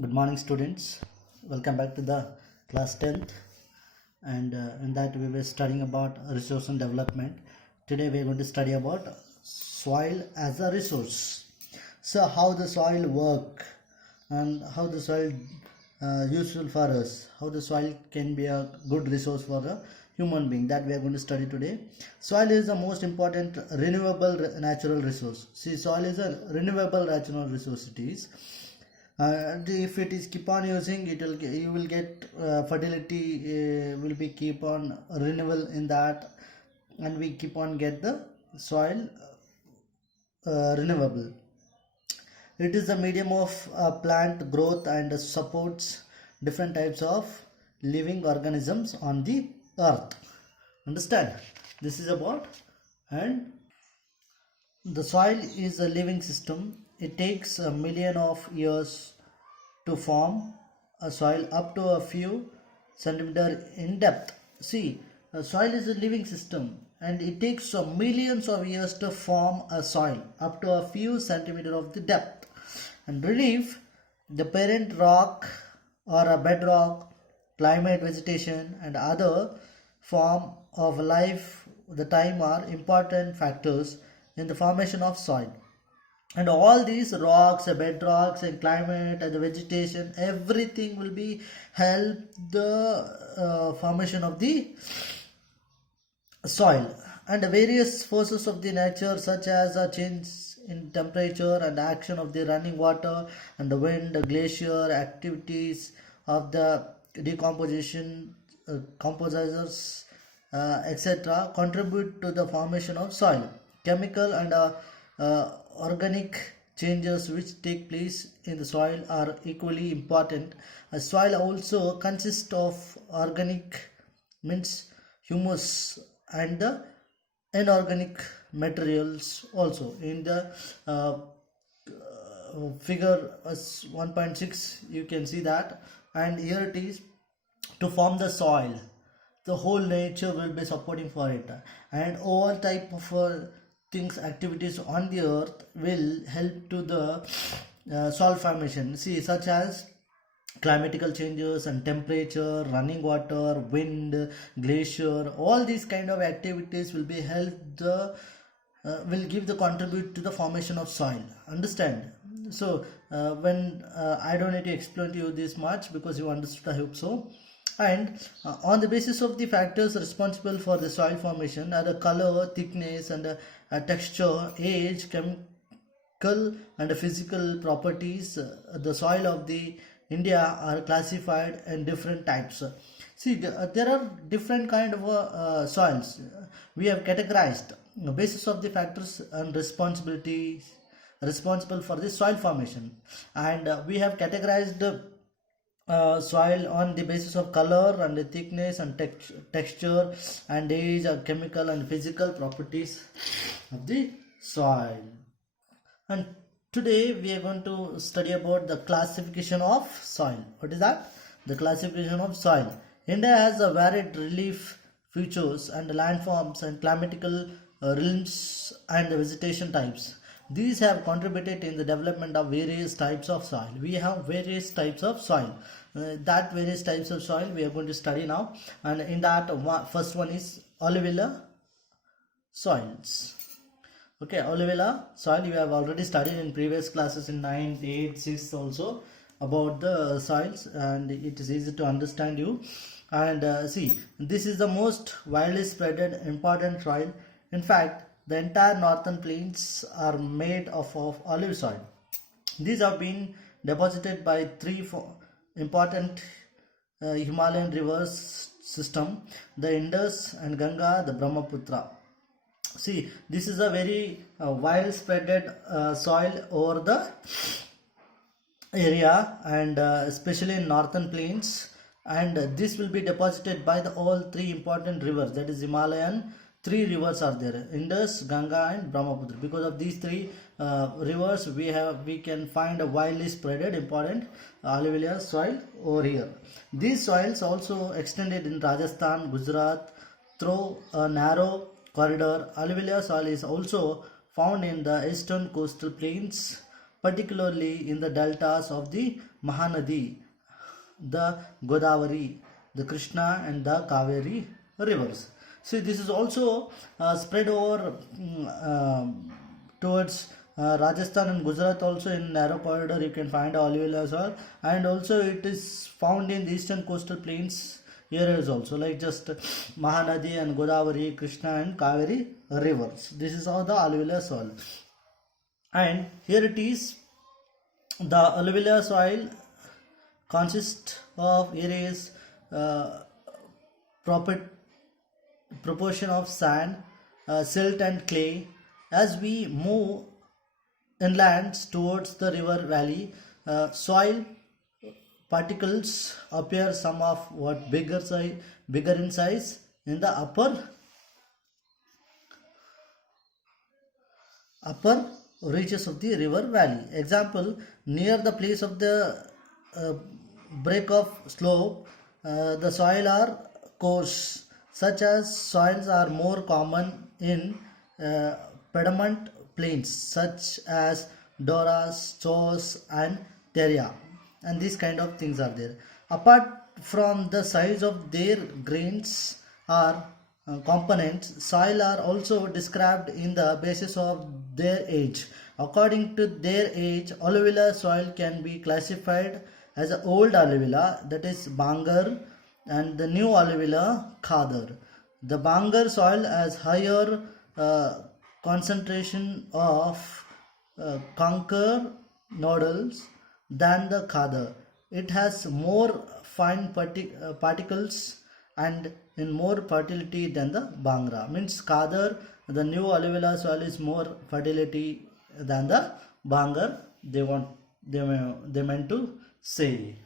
Good morning, students. Welcome back to the class 10th, and in that we were studying about resource and development. Today we are going to study about soil as a resource. So how the soil work and how the soil useful for us, how the soil can be a good resource for a human being, that we are going to study today. Soil is the most important renewable natural resource. See, soil is a renewable natural resource. It is, and if it is keep on using, it will you will get fertility will be keep on renewal in that, and we keep on get the soil renewable. It is a medium of plant growth and supports different types of living organisms on the earth. Understand? This is about. And the soil is a living system. It takes a million of years to form a soil up to a few centimeter in depth. See, a soil is a living system and it takes millions of years to form a soil up to a few centimeter of the depth. And relief, the parent rock or a bedrock, climate, vegetation and other form of life, the time are important factors in the formation of soil. And all these rocks, bedrocks and climate and the vegetation, everything will be help the formation of the soil. And the various forces of the nature, such as a change in temperature and action of the running water and the wind, the glacier activities of the decomposition, composers, etc., contribute to the formation of soil. Chemical and organic changes which take place in the soil are equally important. A soil also consists of organic, means humus, and the inorganic materials also. In the figure 1.6 you can see that, and here it is, to form the soil the whole nature will be supporting for it, and all type of things, activities on the earth will help to the soil formation. See, such as climatical changes and temperature, running water, wind, glacier, all these kind of activities will be help the will give the contribute to the formation of soil. Understand? So when I don't need to explain to you this much because you understood, I hope so. And on the basis of the factors responsible for the soil formation are the color, thickness and texture, age, chemical and physical properties. The soil of the India are classified in different types. See, there are different kind of soils. We have categorized the basis of the factors and responsibilities responsible for the soil formation, and we have categorized soil on the basis of color and the thickness and texture and age and chemical and physical properties of the soil. And today we are going to study about the classification of soil. What is that? The classification of soil. India has a varied relief features and landforms and climatical realms and the vegetation types. These have contributed in the development of various types of soil. We have various types of soil. That various types of soil we are going to study now. And in that, first one is alluvial soils. Okay, alluvial soil you have already studied in previous classes in 9th, 8th, 6th also about the soils, and it is easy to understand you. And see, this is the most widely spreaded important soil. In fact, the entire northern plains are made of alluvial soil. These have been deposited by three important Himalayan rivers system: the Indus and Ganga, the Brahmaputra. See, this is a very widespread soil over the area, and especially in northern plains, and this will be deposited by the all three important rivers, that is Himalayan. Three rivers are there: Indus, Ganga and Brahmaputra. Because of these three rivers we can find a widely spreaded important alluvial soil over here. These soils also extended in Rajasthan, Gujarat through a narrow corridor. Alluvial soil is also found in the eastern coastal plains, particularly in the deltas of the Mahanadi, the Godavari, the Krishna, and the Kaveri rivers. See, this is also spread over towards Rajasthan and Gujarat. Also in narrow corridor you can find alluvial soil, and also it is found in the eastern coastal plains areas also, like just Mahanadi and Godavari, Krishna and Kaveri rivers. This is how the alluvial soil. And here it is, the alluvial soil consists of areas proper proportion of sand, silt and clay. As we move inland towards the river valley, soil particles appear somewhat bigger in size in the upper reaches of the river valley. Example, near the place of the uh, break of slope, the soil are coarse. Such as soils are more common in pediment plains such as Doras, Chos and Teria, and these kind of things are there. Apart from the size of their grains or components, soil are also described in the basis of their age. According to their age, alluvial soil can be classified as a old alluvial, that is Bangar, and the new alluvial Khadar. The Bangar soil has higher concentration of conquer nodules than the Khadar. It has more fine particles and in more fertility than the Bangra. Means Khadar, the new alluvial soil is more fertility than the Bangar. They meant to say.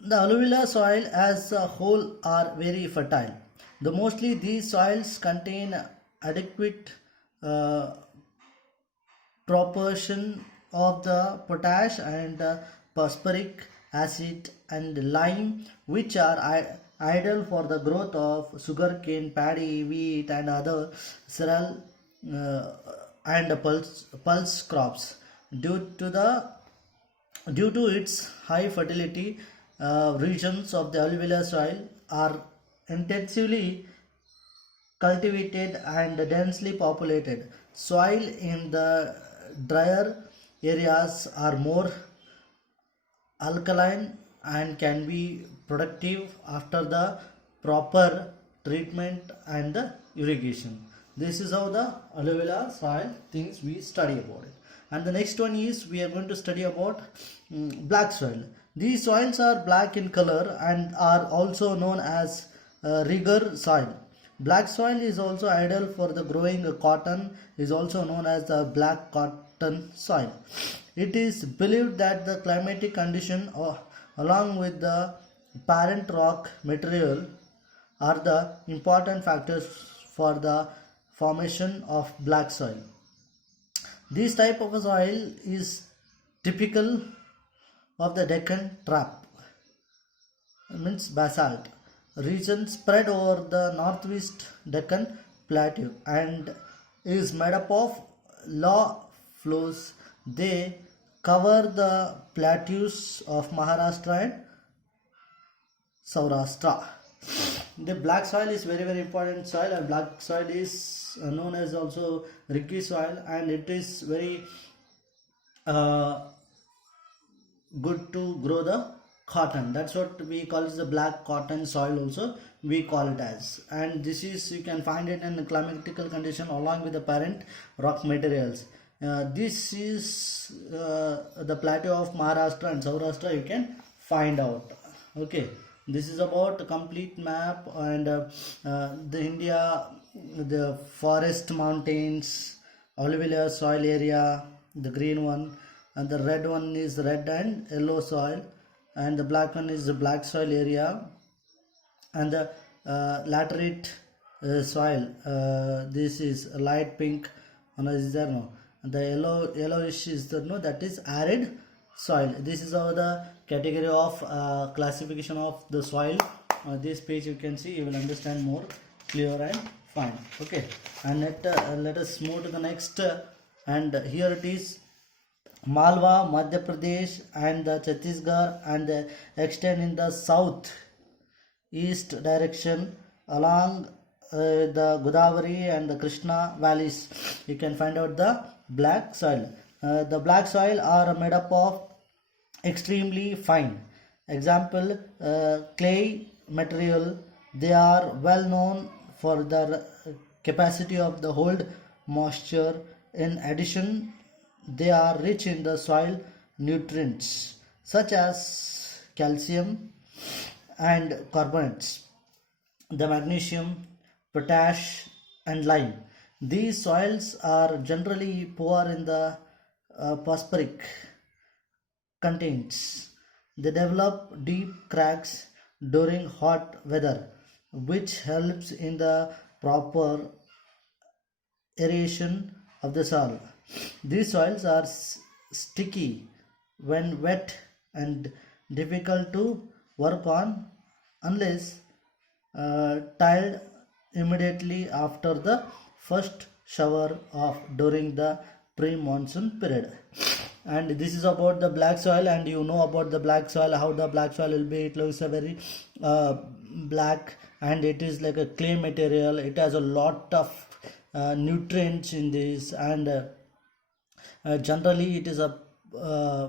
The alluvial soil as a whole are very fertile. Mostly these soils contain adequate proportion of the potash and phosphoric acid and lime, which are ideal for the growth of sugarcane, paddy, wheat and other cereal and pulse crops. Due to its high fertility, regions of the alluvial soil are intensively cultivated and densely populated. Soil in the drier areas are more alkaline and can be productive after the proper treatment and the irrigation. This is how the alluvial soil things we study about it. And the next one is we are going to study about black soil. These soils are black in color and are also known as rigor soil. Black soil is also ideal for the growing cotton, is also known as the black cotton soil. It is believed that the climatic condition along with the parent rock material are the important factors for the formation of black soil. This type of soil is typical of the Deccan Trap, means basalt region spread over the northwest Deccan Plateau and is made up of law flows. They cover the plateaus of Maharashtra and Saurashtra. The black soil is very important soil, and black soil is known as also ricky soil, and it is very uh, good to grow the cotton. That's what we call as the black cotton soil also we call it as. And this is, you can find it in the climatical condition along with the parent rock materials. This is the plateau of Maharashtra and Saurashtra, you can find out. Okay, this is about a complete map, and the India, the forest, mountains, alluvial soil area, the green one, and the red one is red and yellow soil, and the black one is the black soil area, and the laterite soil, this is light pink, is there no, the yellowish is the no, that is arid soil. This is how the category of classification of the soil. This page you can see, you will understand more clear and fine. Okay, and let us move to the next, and here it is Malwa, Madhya Pradesh, and the Chhattisgarh, and extend in the south east direction along the Godavari and the Krishna valleys. You can find out the black soil. The black soil are made up of extremely fine. Example, clay material. They are well known for their capacity of the hold moisture. In addition, they are rich in the soil nutrients such as calcium and carbonates, the magnesium, potash, and lime. These soils are generally poor in the phosphoric contents. They develop deep cracks during hot weather, which helps in the proper aeration of the soil. These soils are sticky when wet and difficult to work on unless tilled immediately after the first shower of during the pre-monsoon period. And this is about the black soil, and you know about the black soil, how the black soil will be. It looks a very black, and it is like a clay material. It has a lot of nutrients in this, and generally it is a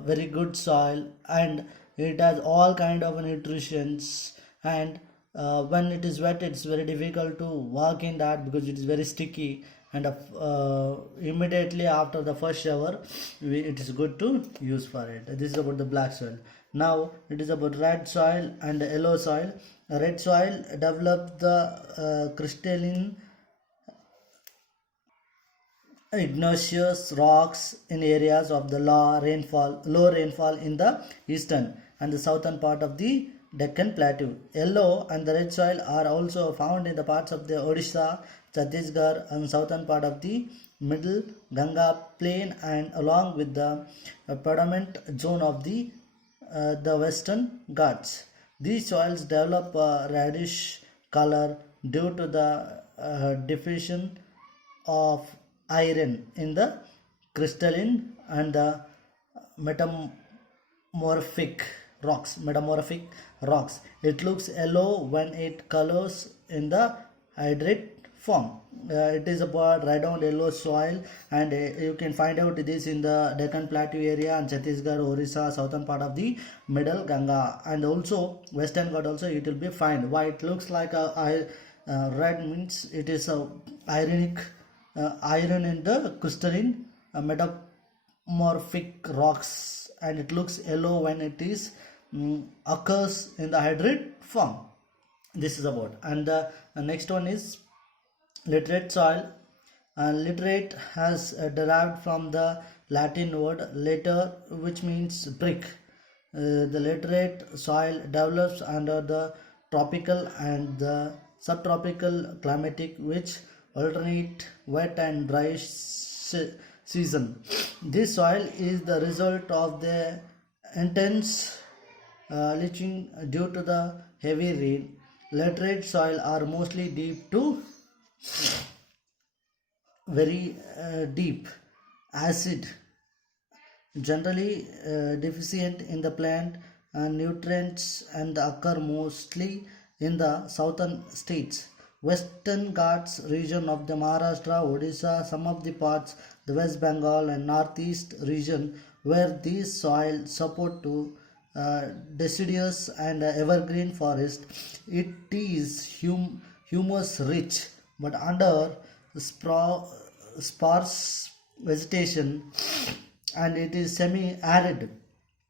very good soil, and it has all kind of nutrients. And when it is wet, it's very difficult to work in that because it is very sticky. And immediately after the first shower, it is good to use for it. This is about the black soil. Now it is about red soil and yellow soil. Red soil develop the crystalline igneous rocks in areas of the low rainfall in the eastern and the southern part of the Deccan Plateau. Yellow and the red soil are also found in the parts of the Odisha, Chhattisgarh, and southern part of the middle Ganga plain, and along with the predominant zone of the western Ghats. These soils develop a reddish color due to the deficiency of iron in the crystalline and the metamorphic rocks. It looks yellow when it colors in the hydrate form. It is about red on yellow soil, and you can find out this in the Deccan Plateau area and Chhattisgarh, Orissa, southern part of the middle Ganga, and also western Ghat also it will be found. Why it looks like a red means it is a iron in the crystalline metamorphic rocks, and it looks yellow when it is occurs in the hydrate form. This is about. And the next one is literate soil. Literate has derived from the Latin word later, which means brick. The literate soil develops under the tropical and the subtropical climatic, which alternate wet and dry season. This soil is the result of the intense leaching due to the heavy rain. Laterite soil are mostly deep to very deep, acid, generally deficient in the plant nutrients, and occur mostly in the southern states, Western Ghats region of the Maharashtra, Odisha, some of the parts, the West Bengal and Northeast region, where these soil support to deciduous and evergreen forest. It is humus rich, but under sparse vegetation, and it is semi-arid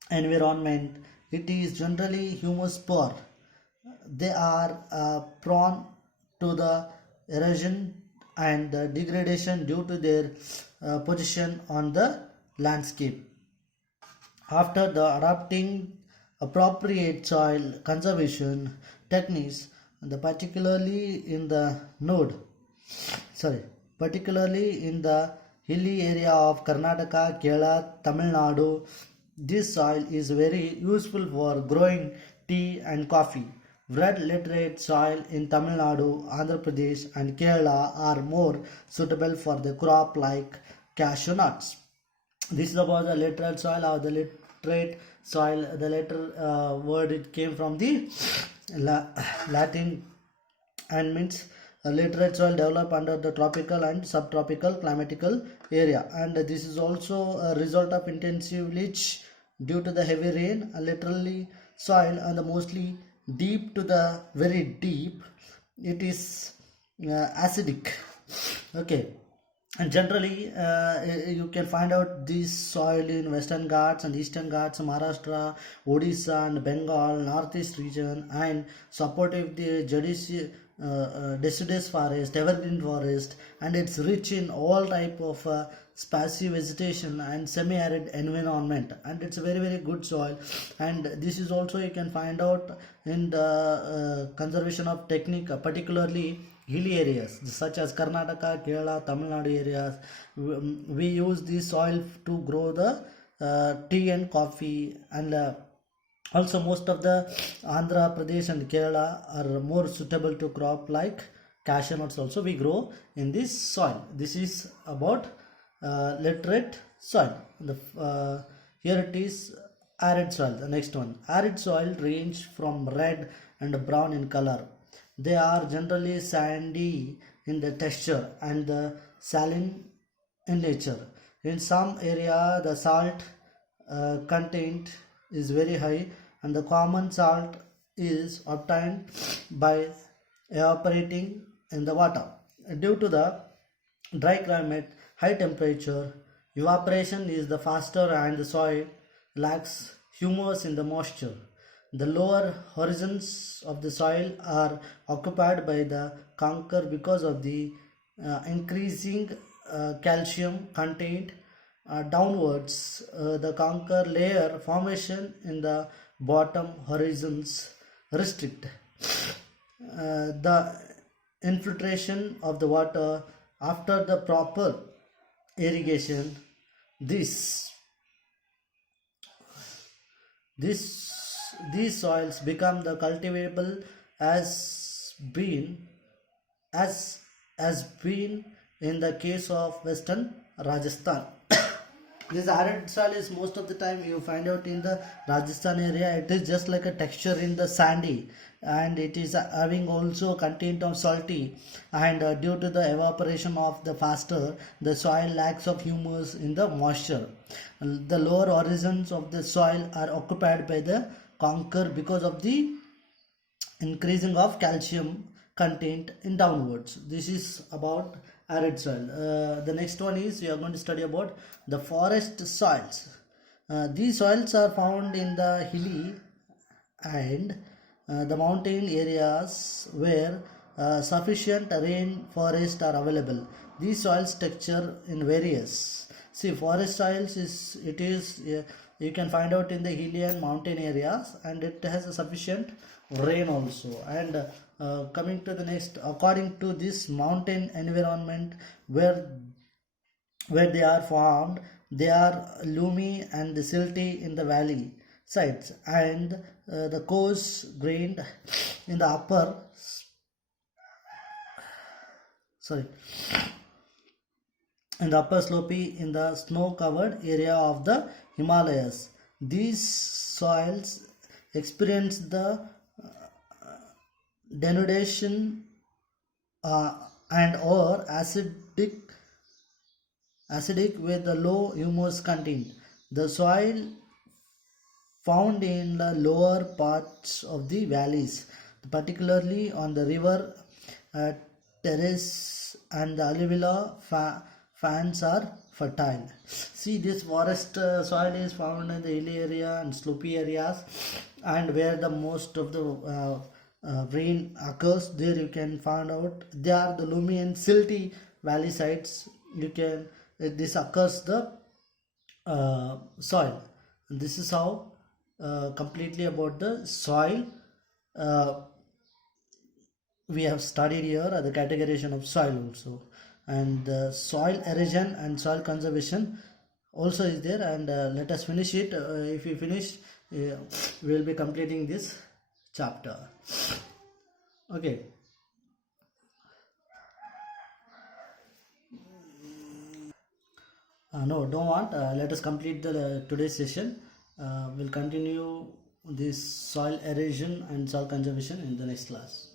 environment. It is generally humus poor. They are prone to the erosion and the degradation due to their position on the landscape. After the adopting appropriate soil conservation techniques, particularly in the hilly area of Karnataka, Kerala, Tamil Nadu, this soil is very useful for growing tea and coffee. Red literate soil in Tamil Nadu, Andhra Pradesh and Kerala are more suitable for the crop like cashew nuts. This is about the literate soil or the literate soil. The latter word, it came from the Latin and means a literate soil developed under the tropical and subtropical climatical area, and this is also a result of intensive leach due to the heavy rain. Literally soil and the mostly deep to the very deep, it is acidic. Okay, and generally you can find out this soil in Western Ghats and Eastern Ghats, Maharashtra, Odisha and Bengal, Northeast region, and supportive the deciduous forest, evergreen forest, and it's rich in all type of sparsy vegetation and semi-arid environment, and it's a very very good soil. And this is also you can find out in the conservation of technique, particularly hilly areas such as Karnataka, Kerala, Tamil Nadu areas. We use this soil to grow the tea and coffee, and also most of the Andhra Pradesh and Kerala are more suitable to crop like cashew nuts also we grow in this soil. This is about literate soil. Here it is arid soil. The next one, arid soil range from red and brown in color. They are generally sandy in the texture and the saline in nature. In some area the salt content is very high, and the common salt is obtained by evaporating in the water. Due to the dry climate, high temperature, evaporation is the faster and the soil lacks humus in the moisture. The lower horizons of the soil are occupied by the conker because of the increasing calcium content downwards. The conker layer formation in the bottom horizons restrict the infiltration of the water after the proper irrigation. This this these soils become the cultivable as been as been in the case of Western Rajasthan. This arid soil is most of the time you find out in the Rajasthan area. It is just like a texture in the sandy, and it is having also content of salty, and due to the evaporation of the faster, the soil lacks of humus in the moisture. The lower horizons of the soil are occupied by the conker because of the increasing of calcium content in downwards. This is about arid soil. The next one is we are going to study about the forest soils. These soils are found in the hilly and the mountain areas where sufficient rainforest are available. These soils texture in various. See, forest soils is it is you can find out in the hilly and mountain areas, and it has a sufficient rain also. And coming to the next, according to this mountain environment where they are formed, they are loomy and silty in the valley sides, and the coarse grained in the sorry upper slopey in the snow covered area of the Himalayas. These soils experience the denudation and or acidic with the low humus content. The soil found in the lower parts of the valleys, particularly on the river terrace and the alluvial fans are fertile. See, this forest soil is found in the hilly area and slopey areas, and where the most of the rain occurs. There you can find out they are the loomy and silty valley sides. You can this occurs the soil. This is how completely about the soil we have studied here, the categorization of soil also, and soil erosion and soil conservation also is there. And let us finish it. If we finish, we will be completing this chapter. Okay. No, don't want. Let us complete the today's session. We'll continue this soil erosion and soil conservation in the next class.